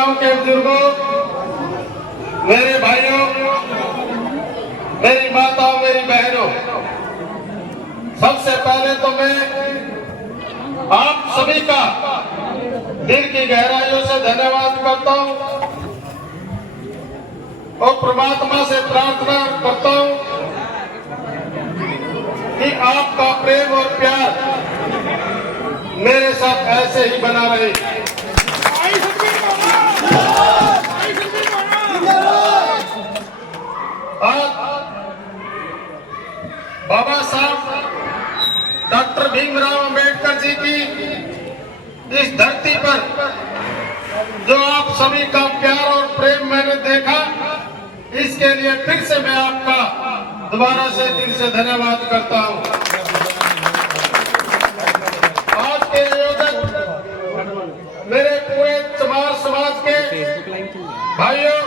गांव के बुजुर्गों, मेरे भाइयों, मेरी माताओं, मेरी बहनों, सबसे पहले तो मैं आप सभी का दिल की गहराइयों से धन्यवाद करता हूं और परमात्मा से प्रार्थना करता हूं कि आपका प्रेम और प्यार मेरे साथ ऐसे ही बना रहे। आज बाबा साहब डॉक्टर भीमराव अंबेडकर जी की इस धरती पर जो आप सभी का प्यार और प्रेम मैंने देखा, इसके लिए फिर से मैं आपका दोबारा से दिल से धन्यवाद करता हूं। आज के आयोजक मेरे पूरे चमार समाज के भाइयों,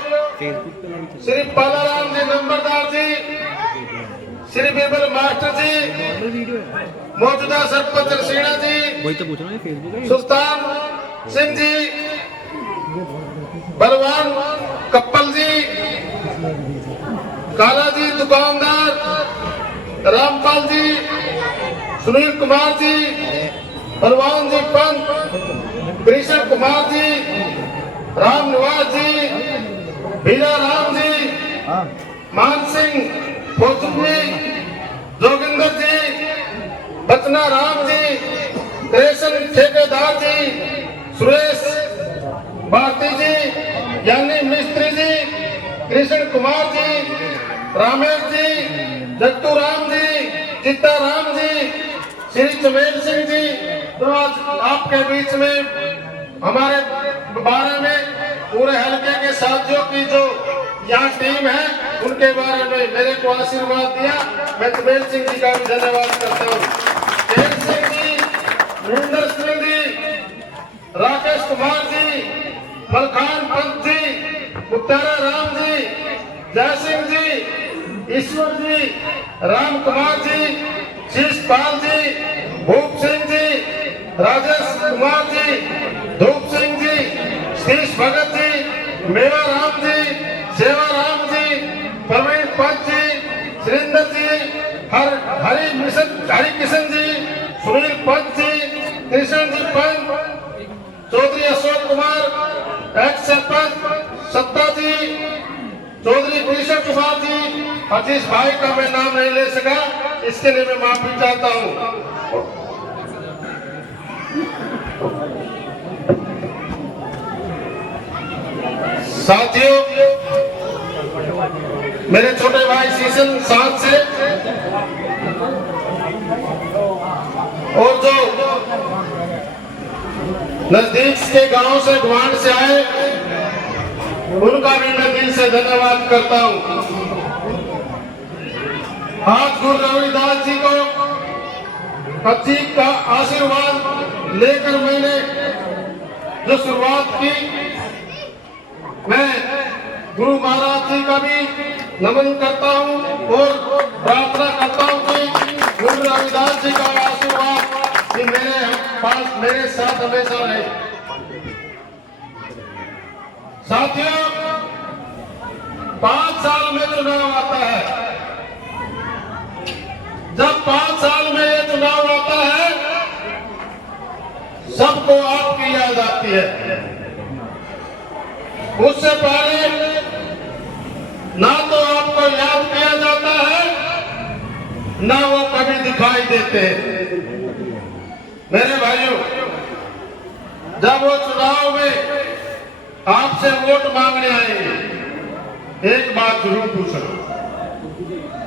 श्री पालाराम जी नंबरदार जी, श्री बिरबल मास्टर जी, मौजूदा सरपंच रसीना जी, सुल्तान सिंह जी, बलवान कप्पल जी, काला जी दुकानदार, रामपाल जी, सुनील कुमार जी, बलवान जी पंत, कृष्ण कुमार जी, राम निवास जी, भीला राम जी, मान सिंह जी, जोगिंदर जी, बचना राम जी, कृष्ण ठेकेदार जी, सुरेश भारती जी, यानी मिस्त्री जी, कृष्ण कुमार जी, रामेश जी, जट्टू राम जी, चित्ता राम जी, श्री चमेल सिंह जी। तो आज आपके बीच में हमारे बारे में पूरे हल्के के साथियों की जो यहाँ टीम है, उनके बारे में मेरे को आशीर्वाद दिया, मैं चमेल सिंह जी का भी धन्यवाद करता हूँ। तेज सिंह जी, महेंद्र सिंह जी, राकेश कुमार जी, मलखान पंत जी, उत्तरा राम जी, जय सिंह जी, ईश्वर जी, राम कुमार जी, शीशपाल जी, भूप सिंह जी, राजेश कुमार जी, धूप सिंह जी, शीश भगत जी, मेवा राम जी, सेवा राम जी, प्रवीण पंत जी, सुरेंद्र जी, हरि किशन जी, सुनील पंत जी, कृष्ण जी पंत, चौधरी अशोक कुमार, एक्स सरपंच सत्ता जी, चौधरी कृष्ण कुमार जी, आशीष भाई का मैं नाम नहीं ले सका, इसके लिए मैं माफी चाहता हूँ। साथियों, मेरे छोटे भाई सीजन 7 से और जो नजदीक के गांव से ग्वांड से आए, उनका भी मैं दिल से धन्यवाद करता हूं। आज गुरु रविदास जी को जी का आशीर्वाद लेकर मैंने जो शुरुआत की, मैं गुरु महाराज जी का भी नमन करता हूं और प्रार्थना करता हूं कि गुरु रविदास जी का आशीर्वाद कि मेरे पास मेरे साथ हमेशा रहे। साथियों, 5 साल में चुनाव आता है। जब 5 साल में ये चुनाव आता है, सबको आपकी याद आती है। उससे पहले ना तो आपको याद किया जाता है, ना वो कभी दिखाई देते हैं। मेरे भाइयों, जब वो चुनाव में आपसे वोट मांगने आएंगे, एक बात जरूर पूछना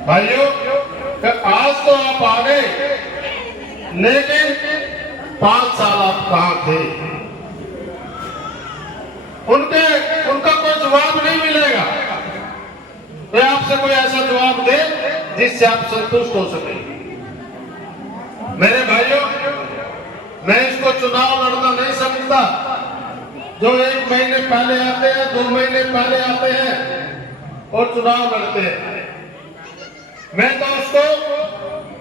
भाइयों, आज तो आप आ गए, लेकिन 5 साल आप कहां थे? उनका कोई जवाब नहीं मिलेगा। वे आपसे कोई ऐसा जवाब दे जिससे आप संतुष्ट हो सके। मेरे भाइयों, मैं इसको चुनाव लड़ना नहीं समझता जो 1 महीने पहले आते हैं, 2 महीने पहले आते हैं और चुनाव लड़ते हैं। मैं तो उसको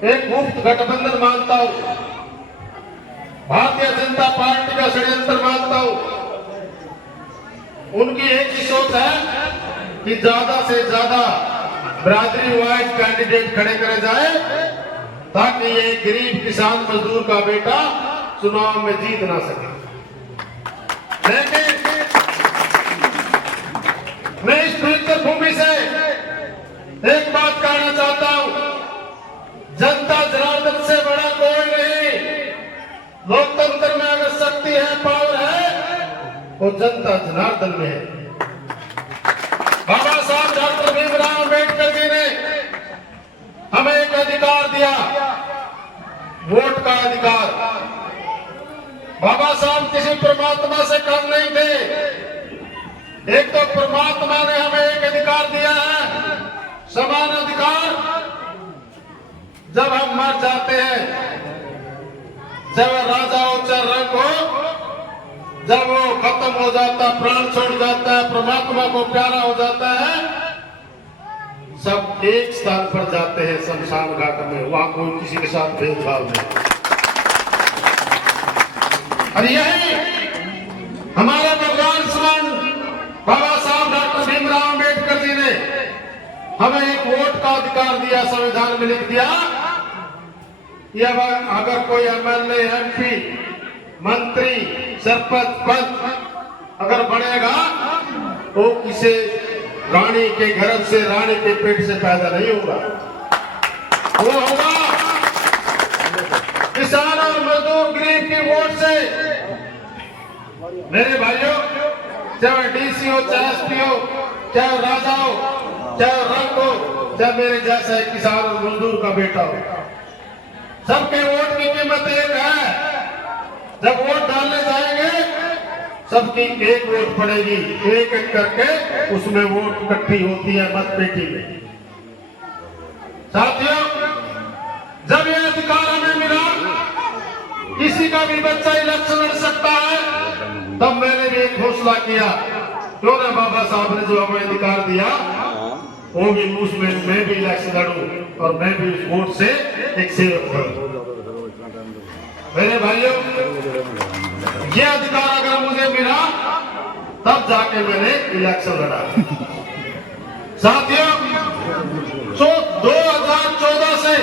एक गुप्त गठबंधन मानता हूं, भारतीय जनता पार्टी का षड्यंत्र मानता हूं। उनकी एक ही सोच है कि ज्यादा से ज्यादा बिरादरी वाइज कैंडिडेट खड़े करे जाए ताकि ये गरीब किसान मजदूर का बेटा चुनाव में जीत ना सके। लेकिन मैं इस पवित्र भूमि से एक बात कहना चाहता हूं, जनता जनार्दन से बड़ा कोई नहीं। लोकतंत्र में अगर शक्ति है, पावर है, वो जनता जनार्दन में है। बाबा साहब डॉक्टर भीमराव अम्बेडकर जी ने हमें एक अधिकार दिया, वोट का अधिकार। बाबा साहब किसी परमात्मा से कम नहीं थे। एक तो परमात्मा ने हमें एक अधिकार दिया है, समान अधिकार। जब हम मर जाते हैं, चाहे राजा हो चाहे रंग हो, जब वो खत्म हो जाता, प्राण छोड़ जाता है, परमात्मा को प्यारा हो जाता है, सब एक स्थान पर जाते हैं शमशान घाट में। वहां कोई किसी के साथ भेदभाव नहीं। और यही हमारे भगवान समान बाबा साहब डॉक्टर भीमराव अम्बेडकर जी ने हमें एक वोट का अधिकार दिया, संविधान में लिख दिया कि अगर कोई एमएलए, एमपी, मंत्री, सरपंच, पद अगर बनेगा तो किसी रानी के घर से, रानी के पेट से पैदा नहीं होगा। वो होगा किसान और मजदूर गरीब की वोट से। मेरे भाइयों, चाहे डीसी हो, चाहे एसपी हो, चाहे राजा हो, चाहे रंग हो, चाहे मेरे जैसा किसान और मजदूर का बेटा हो, सबके वोट की कीमत एक है। जब वोट डालने जाएंगे, सबकी एक वोट पड़ेगी, एक एक करके उसमें वोट इकट्ठी होती है मतपेटी में। साथियों, जब यह अधिकार हमें मिला, किसी का भी बच्चा इलेक्शन लड़ सकता है, तब मैंने भी एक घोषणा किया, क्यों ना बाबा साहब ने जो हमें अधिकार दिया, वो भी उसमें मैं भी इलेक्शन लड़ूं और मैं भी उस वोट से एक सेवक बनूं। मेरे भाइयों, ये अधिकार अगर मुझे मिला, तब जाके मैंने इलेक्शन लड़ा। साथियों, 2014 से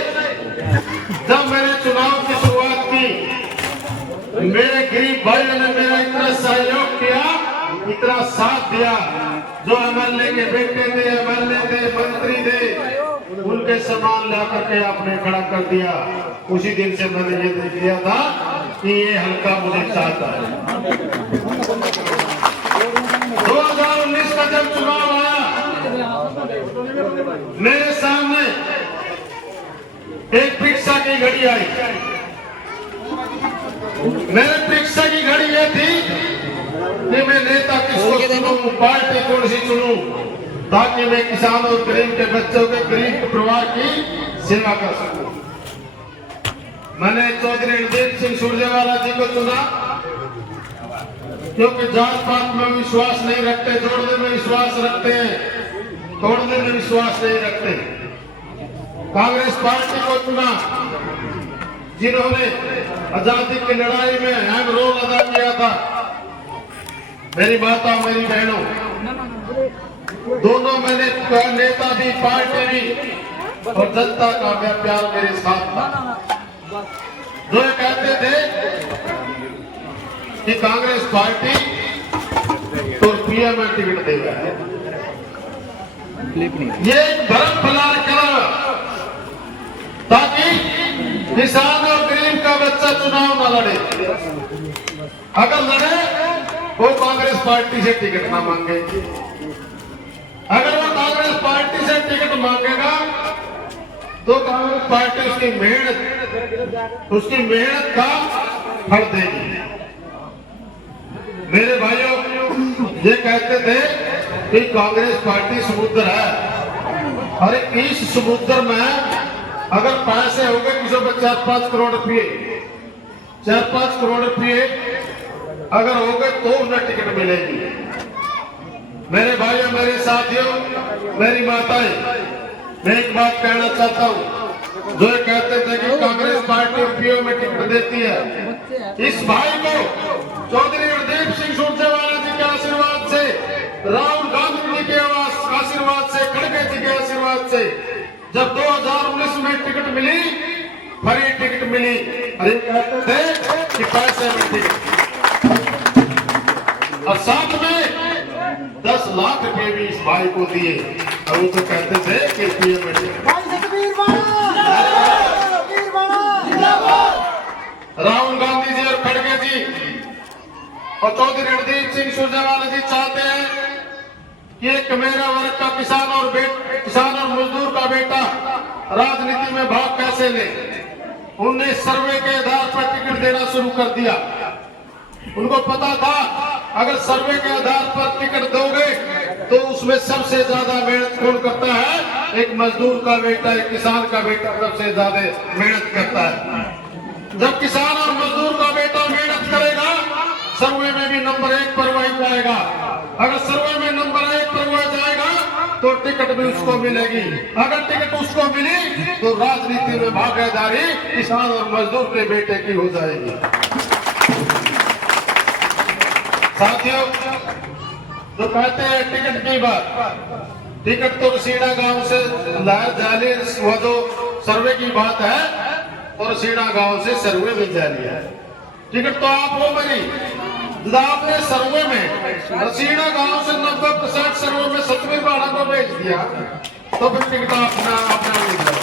जब मैंने चुनाव की शुरुआत की, मेरे गरीब भाइयों ने मेरा इतना सहयोग किया, इतना साथ दिया। जो एमएलए के बेटे थे, एमएलए थे, मंत्री थे, उनके सामान ला करके आपने खड़ा कर दिया। उसी दिन से मैंने ये देख लिया था कि ये हल्का मुझे चाहता है। 2019 का जब चुनाव आया, मेरे सामने एक परीक्षा की घड़ी आई। मेरे परीक्षा की घड़ी ये थी कि मैं नेता किसको चुनूं, पार्टी कौन सी चुनूं, ताकि मैं किसान और गरीब के बच्चों के, गरीब के परिवार की सेवा कर सकूं। मैंने चौधरी रणदीप सिंह सुरजेवाला जी को चुना, क्योंकि जात पात में विश्वास नहीं रखते, जोड़ने में विश्वास रखते हैं, तोड़ने में विश्वास नहीं रखते। कांग्रेस पार्टी को चुना, जिन्होंने आजादी की लड़ाई में अहम रोल अदा किया था। मेरी माता, मेरी बहनों, दोनों मैंने नेता भी, पार्टी भी और जनता का प्यार मेरे साथ था। जो कहते थे कि कांग्रेस पार्टी तो पीएम में टिकट देगा, ये एक भ्रम फैला कर, ताकि किसान और गरीब का बच्चा चुनाव न लड़े। अगर लड़े वो कांग्रेस पार्टी से टिकट ना मांगे। अगर वो कांग्रेस पार्टी से टिकट मांगेगा तो कांग्रेस पार्टी उसकी मेहनत का फल देगी। मेरे भाइयों, ये कहते थे कि कांग्रेस पार्टी समुद्र है, और इस समुद्र में अगर पैसे हो गए किसी को 4-5 करोड़ रुपये, 4-5 करोड़ रुपये अगर हो गए तो उन्हें टिकट मिलेगी। मेरे भाइयों, मेरे साथियों, मेरी माताएं, मैं एक बात कहना चाहता हूं। जो कहते थे कि कांग्रेस पार्टी पीओ में टिकट देती है, इस भाई को चौधरी रणदीप सिंह सुरजेवाला जी के आशीर्वाद से राहुल गांधी जी के आशीर्वाद से, खड़गे जी के आशीर्वाद से जब 2019 में टिकट मिली, फ्री टिकट मिली, अरे कहते थे कि पैसे में टिकट, और साथ में 10 लाख रुपए भी इस भाई को दिए, और वो तो कहते थे कि पीएम में टिकट। राहुल गांधी जी और खड़गे जी और चौधरी रणदीप सिंह सुरजेवाला जी चाहते हैं कि एक मेरा वर्ग का किसान और मजदूर का बेटा राजनीति में भाग कैसे ले। उनने सर्वे के आधार पर टिकट देना शुरू कर दिया। उनको पता था अगर सर्वे के आधार पर टिकट दोगे तो उसमें सबसे ज्यादा मेहनत कौन करता है, एक मजदूर का बेटा, एक किसान का बेटा सबसे ज्यादा मेहनत करता है। जब किसान और मजदूर का बेटा मेहनत करेगा, सर्वे में भी नंबर 1 पर वही जाएगा। अगर सर्वे में नंबर 1 पर वह जाएगा तो टिकट भी उसको मिलेगी। अगर टिकट उसको मिली तो राजनीति में भागीदारी किसान और मजदूर के बेटे की हो जाएगी। साथियों, जो कहते हैं टिकट की बात, टिकट तो रसीना गांव से जाली, वो जो सर्वे की बात है, और सीना गांव से सर्वे में जाली है। टिकट तो आप हो बनी, आपने सर्वे में रसीना गांव से 90% सर्वे में 7वीं बाड़ा को भेज दिया, तो फिर टिकट अपना नहीं दिया।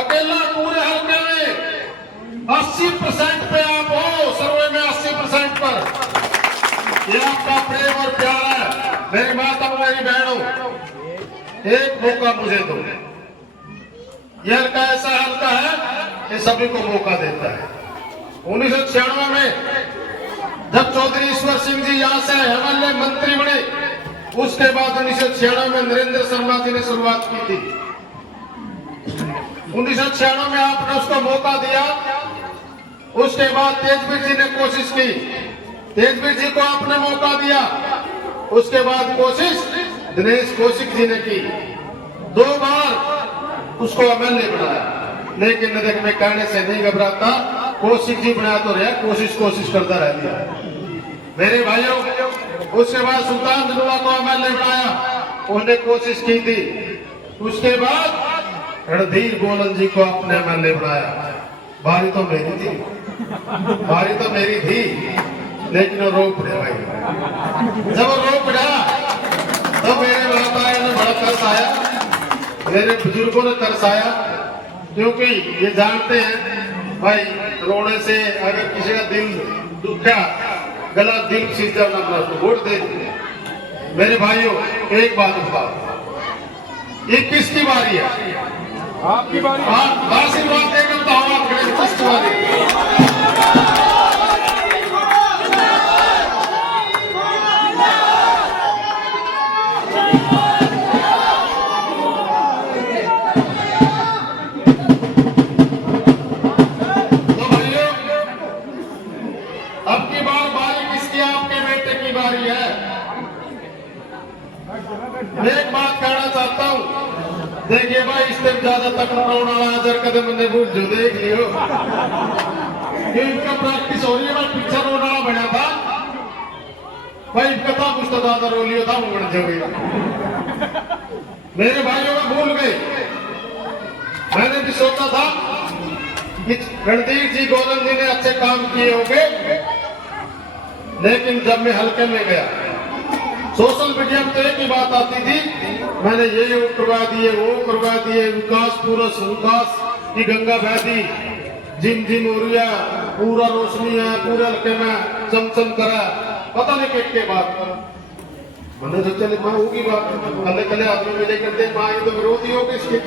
अकेला पूरे हल्के में 80% पे आप हो, सर्वे में 80% पर। ये आपका प्रेम और प्यार है। मेरी माता, मेरी बहनों, एक मौका मुझे दो। यह हल्का ऐसा हल्का है कि सभी को मौका देता है। 1996 में जब चौधरी ईश्वर सिंह जी यहाँ से एमएलए मंत्री बने, उसके बाद 1996 में नरेंद्र शर्मा जी ने शुरुआत की थी। 1996 में आपने उसको मौका दिया। उसके बाद तेजवीर जी ने कोशिश की, तेजवीर जी को आपने मौका दिया। उसके बाद कोशिश दिनेश कौशिक जी ने की। 2 बार उसको एमएलए बनाया, लेकिन देख मैं कहने से नहीं घबराता, कौशिक जी बनाया तो रहा, कोशिश करता रह गया। मेरे भाइयों, उसके बाद सुल्तान दुल्ला को एमएलए बनाया, उन्होंने कोशिश की थी। उसके बाद रणधीर गोलन जी को अपने एमएलए बनाया। बारी तो मेरी थी, लेकिन वो रो पड़े भाई। जब वो रो पड़ा तो मेरे माता ने बड़ा तरस आया, मेरे बुजुर्गों ने तरस आया, क्योंकि ये जानते हैं भाई, रोने से अगर किसी का दिल दुखा, गला दिल सीधा ना तो वोट दे। मेरे भाइयों, एक बात बताओ, ये किसकी बारी है? आपकी बारी। आशीर्वाद देकर तो आवाज करें, किसकी बारी? मैं एक बात कहना चाहता हूँ, देखिए भाई, इससे ज्यादा तकड़ा रोना हाजिर कदम मैंने भूल जो देख लियो, इनका प्रैक्टिस हो रही है। मैं पिक्चर रोना बना था भाई, कथा कुछ तो ज्यादा रो लियो था, उमड़ जाओगे। मेरे भाइयों को भूल गए। मैंने भी सोचा था कि रणधीर जी, गोलन जी ने अच्छे काम किए होंगे, लेकिन जब मैं हल्के में गया, सोशल मीडिया में तो एक ही बात आती थी, मैंने ये करवा दिए, वो करवा दिए, विकास पूरा विकास की गंगा बहती, जिम जिम हो रही है, पूरा रोशनी है, पूरे हल्के में चमचम करा, पता नहीं के बात। मैंने सोचा माँ होगी बात, कले कले आदमी मिले करते, माँ ये तो विरोधी हो गए इसके,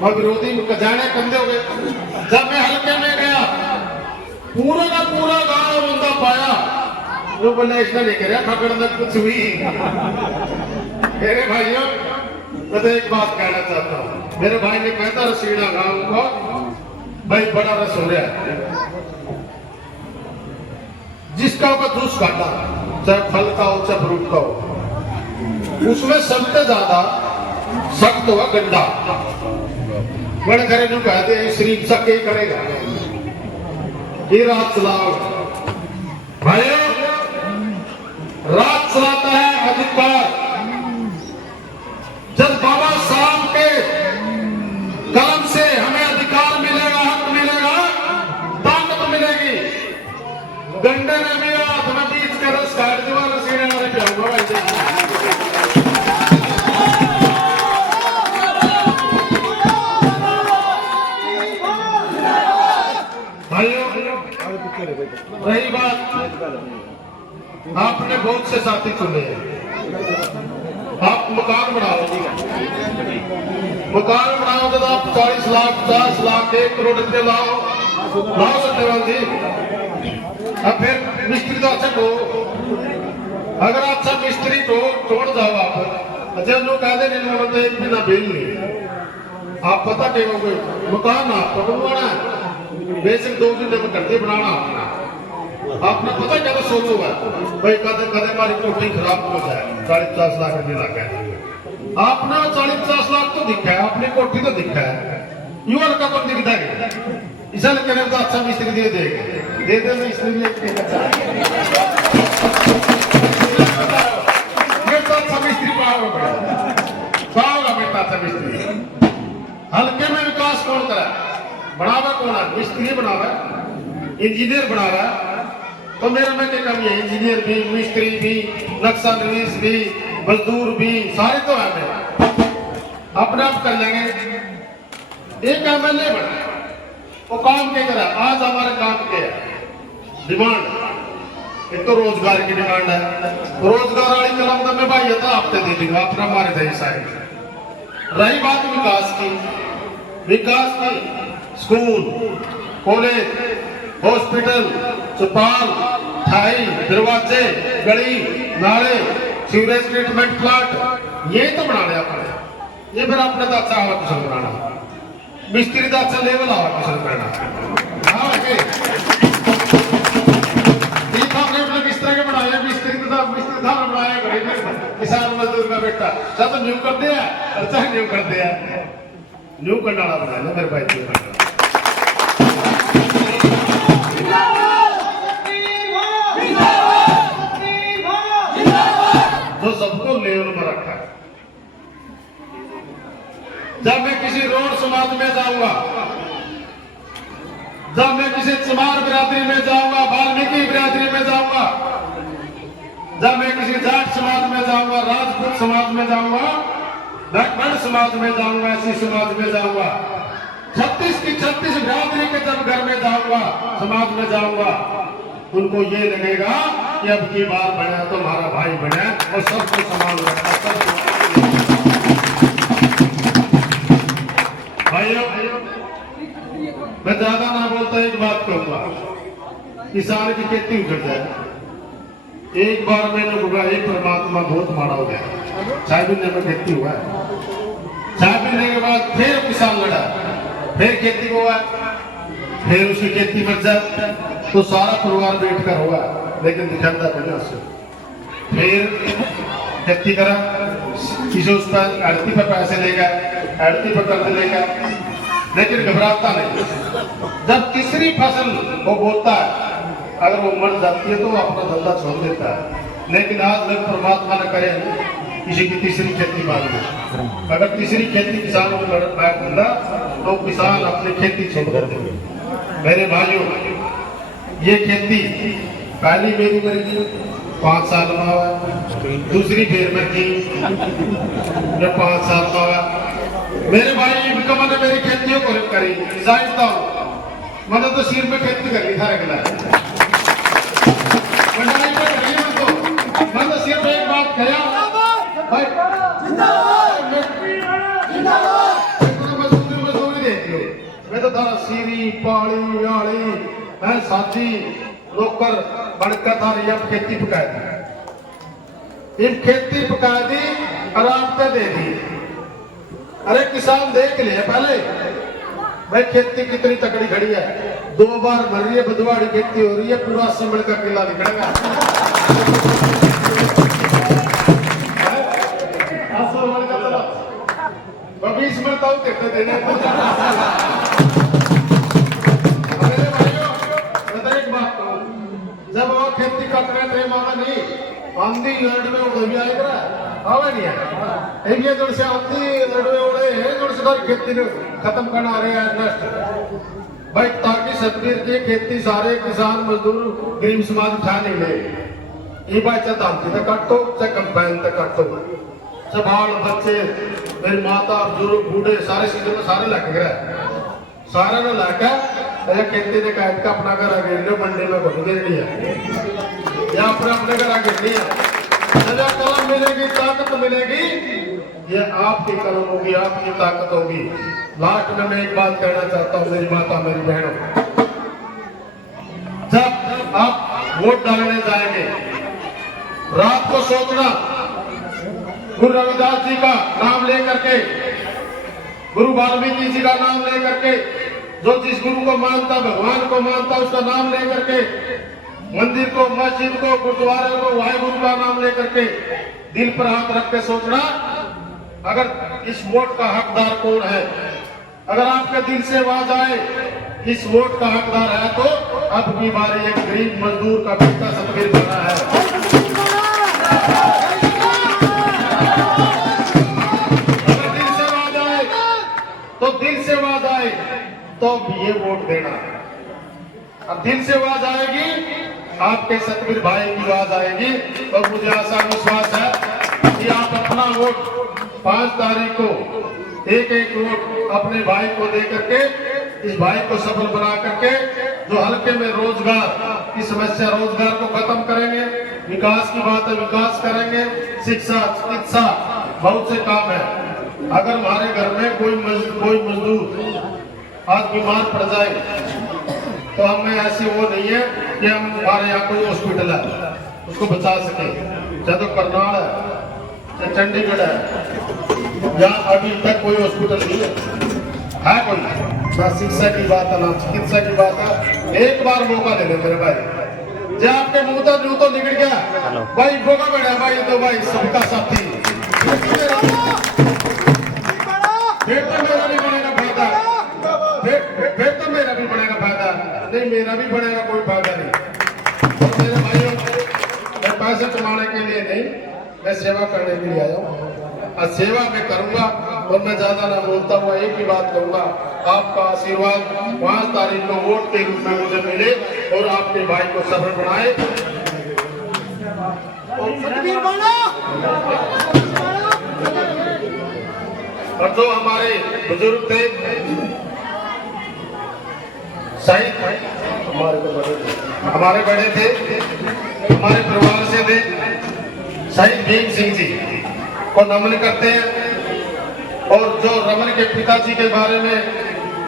माँ विरोधी जाने कंधे हो गए। जब मैं हल्के में गया, पूरा का पूरा गाँव बंदा पाया, वो बोले ऐसा नहीं करे, पकड़ना कुछ हुई। मेरे भाइयों, मैं तो एक बात कहना चाहता हूँ, मेरे भाई ने कहता रसीना गांव को भाई बड़ा रस हो रहा है, जिसका होगा जूस काटा, चाहे फल का हो चाहे फ्रूट का हो, उसमें सबसे ज्यादा सख्त होगा गंडा। बड़े घरेलू कहते हैं शरीफ सा के करेगा, ये रात चलाओ भाइयों। राज चलाता है अधिकार। जब बाबा साहब के कलम से हमें अधिकार मिलेगा, हक मिलेगा, ताकत मिलेगी। गंडे ने भी हाथ में बीच के रस काट दिया, रसीने वाले पियाऊंगा भाइयों। रही बात, आपने बहुत से साथी चुने हैं, आप मकान बनाओ, मकान बनाओ तो आप 40 लाख 50 लाख 1 करोड़ रुपये लाओ सत्यवान जी। अब फिर मिस्त्री तो अच्छा हो, अगर अच्छा मिस्त्री को छोड़ जाओ आप, अच्छा जो कहते नहीं मतलब एक बिना बिल नहीं, आप पता क्या मकान आपको बनवाना है, बेसिक 2 दिन में करके बनाना आपने पता क्या सोचो भाई कदे कदे हमारी कोठी खराब हो जाए, 40-50 लाख रुपये लग गए। आपने 40-50 लाख तो दिखा है, अपनी कोठी तो दिखा है, युवा का कौन दिखता है, इसलिए कहने तो अच्छा मिस्त्री दे दे मिस्त्री तो अच्छा मिस्त्री पाओगे बेटा, अच्छा मिस्त्री। हल्के में विकास कौन करा, बनावा कौन है, मिस्त्री बनावा, इंजीनियर बनावा। तो मेरे में क्या कमी है, इंजीनियर भी, मिस्त्री भी, नक्शा नवीस भी, मजदूर भी, सारे तो है मेरे, अपने आप कर लेंगे। एक एमएलए बना वो काम क्या करा, आज हमारे काम क्या है, डिमांड एक तो रोजगार की डिमांड है, रोजगार वाली कलम तो मैं भाई था हफ्ते दे दूंगा अपना हमारे थे साइड। रही बात विकास की स्कूल, कॉलेज, हॉस्पिटल, चौपाल, थाई, दरवाजे, गली, नाले, सीवरेज ट्रीटमेंट प्लांट, ये तो बनाने अपने, ये फिर अपने तो अच्छा आवा कुशल बनाना, मिस्त्री का अच्छा लेवल आवा कुशल करना। मिस्त्री के बनाया, मिस्त्री था बनाया, किसान मजदूर का बेटा चाहे तो न्यू कर दिया, अच्छा न्यू कर दिया, न्यू करना बनाया मेरे भाई। जो सबको लेवल में रखा है। जब मैं किसी रोड समाज में जाऊंगा, जब मैं किसी चमार बिरादरी में जाऊंगा, वाल्मीकि बिरादरी में जाऊंगा, जब मैं किसी जाट समाज में जाऊंगा, राजपूत समाज में जाऊंगा, ब्राह्मण समाज में जाऊंगा, ऐसी समाज में जाऊंगा, 36 की 36 बिरादरी के जब घर में जाऊंगा, समाज में जाऊंगा, उनको ये लगेगा कि अब की बार बना तो हमारा भाई बना और सबको समान रखा। भाइयों मैं ज्यादा ना बोलता, एक बात कहूंगा, किसान की खेती उजड़ जाए। एक बार मैंने बोला एक परमात्मा बहुत मारा हो गया, चाय पीने में खेती हुआ है, चाय पीने के बाद फिर किसान लड़ा, फिर खेती हुआ, फिर उसकी खेती मर जाए तो सारा परिवार बैठ कर हुआ, लेकिन दिखाता बना से फिर खेती करा, किसी उस पर आड़ती पर पैसे लेगा, आड़ती पर कर्ज लेगा, लेकिन घबराता नहीं। जब तीसरी फसल वो बोता है, अगर वो मर जाती है तो वो अपना धंधा छोड़ देता है, लेकिन आज तक परमात्मा न करे किसी की तीसरी खेती मांग ले। अगर तीसरी खेती किसान को मिला तो किसान अपनी खेती छोड़ देते। मेरे भाइयों ये खेती पहली मेरी मरी 5 साल में हुआ, दूसरी फिर में की जब 5 साल में हुआ। मेरे भाई इनका मैंने मेरी खेतियों को करी जानता हूँ, मैंने तो सिर में खेती करी था रखना मैंने सिर्फ एक बात कहा मजदूरी देती हो, मैं तो थारा सीरी पाली आली है साथी नौकर बनकर थारी अब खेती पका दी, इन खेती पका दी आराम पे दे दी। अरे किसान देख लिया पहले भाई खेती कितनी तकड़ी खड़ी है, 2 बार भर रही है, बुधवारी खेती हो रही है, पूरा सिमड़ का किला निकलेगा। 20 मिनट तो देखते देने। एक बात कहूं, जब वो खेती करते थे माना नहीं आंधी लड़वे उड़े भी आए करा आवे नहीं है ये जो से आंधी लड़वे उड़े हैं जो से खेती खत्म करना रहे हैं नष्ट भाई ताकि सतबीर की खेती सारे किसान मजदूर गरीब समाज उठा नहीं ले ये भाई चाहे दांती तक काटो चाहे कंबाइन तक काटो चाहे बाल बच्चे मेरी माता बुजुर्ग बूढ़े सारे सीजन में सारे लग गए सारा ने लाके खेती ने काट का अपना घर आगे मंडी में घुस गिरनी है या अपने घर आगे नहीं है सजा कलम मिलेगी ताकत मिलेगी ये आपकी कलम होगी आपकी ताकत होगी। लास्ट में मैं एक बात कहना चाहता हूँ मेरी माता मेरी बहनों, जब आप वोट डालने जाएंगे रात को सोचना गुरु रविदास जी का नाम लेकर के गुरु वाल्मीकि जी का नाम लेकर के जो जिस गुरु को मानता भगवान को मानता उसका नाम लेकर के मंदिर को मस्जिद को गुरुद्वारे को वाहिगुरु का नाम लेकर के दिल पर हाथ रख के सोचना अगर इस वोट का हकदार कौन है। अगर आपके दिल से आवाज आए इस वोट का हकदार है तो अब की बारी एक गरीब मजदूर का बेटा सतबीर बना है। अगर दिल से आवाज आए तो दिल से आवाज आए तो ये वोट देना। अब दिल से आवाज आएगी आपके सतबीर भाई की आवाज आएगी और मुझे आशा विश्वास है कि आप अपना वोट 5 तारीख को एक वोट अपने भाई को दे करके इस भाई को सफल बना करके जो हल्के में रोजगार की समस्या रोजगार को खत्म करेंगे। विकास की बात है विकास करेंगे, शिक्षा चिकित्सा बहुत से काम है। अगर हमारे घर में कोई मजदूर आज बीमार पड़ जाए तो हमें ऐसी वो नहीं है कि हम हमारे यहाँ कोई हॉस्पिटल है उसको बचा सके, चाहे तो करनाल है चाहे चंडीगढ़ है, यहाँ अभी तक कोई हॉस्पिटल नहीं है कोई ना शिक्षा की बात है ना चिकित्सा की बात है। एक बार मौका दे दे मेरे भाई जब आपके मुंह तो निकल गया भाई मौका बढ़ा भाई तो भाई सबका साथी फिर तो मेरा भी बनेगा फायदा, फिर तो मेरा भी बनेगा फायदा नहीं मेरा भी बनेगा कोई फायदा नहीं। और मेरे भाइयों मैं पैसे कमाने के लिए नहीं मैं सेवा करने के लिए आया हूँ और सेवा मैं करूंगा और मैं ज्यादा ना बोलता हुआ एक ही बात कहूंगा आपका आशीर्वाद 5 तारीख को वोट के रूप में मुझे मिले और आपके भाई को सफल बनाए। और जो हमारे बुजुर्ग थे शहीद हमारे बड़े थे हमारे परिवार से थे शहीद भीम सिंह जी को नमन करते हैं। और जो रमन के पिताजी के बारे में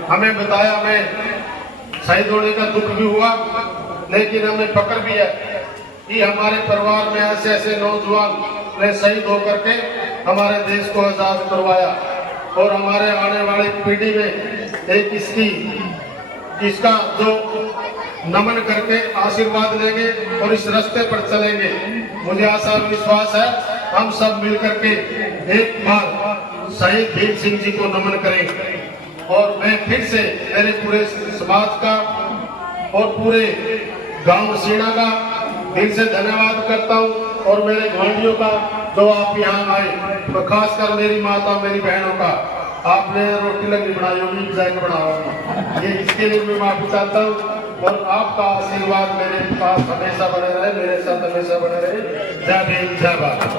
हमें बताया हमें शहीद होने का दुख भी हुआ लेकिन हमें फक्र भी है कि हमारे परिवार में ऐसे ऐसे नौजवान ने शहीद होकर के हमारे देश को आजाद करवाया और हमारे आने वाली पीढ़ी में एक इसका जो नमन करके आशीर्वाद लेंगे और इस रास्ते पर चलेंगे। मुझे आशा विश्वास है हम सब मिलकर के एक बार शहीद भीम सिंह जी को नमन करें। और मैं फिर से मेरे पूरे समाज का और पूरे गांव सीना का दिल से धन्यवाद करता हूं और मेरे भाइयों का जो आप यहाँ आए तो खासकर मेरी माता मेरी बहनों का आपने रोटी लगी बनाई होगी जाके बनाओ ये इसके लिए मैं माफी चाहता हूँ और आपका आशीर्वाद मेरे पास हमेशा बने रहे मेरे साथ हमेशा बने रहे। जय भीम जय भारत।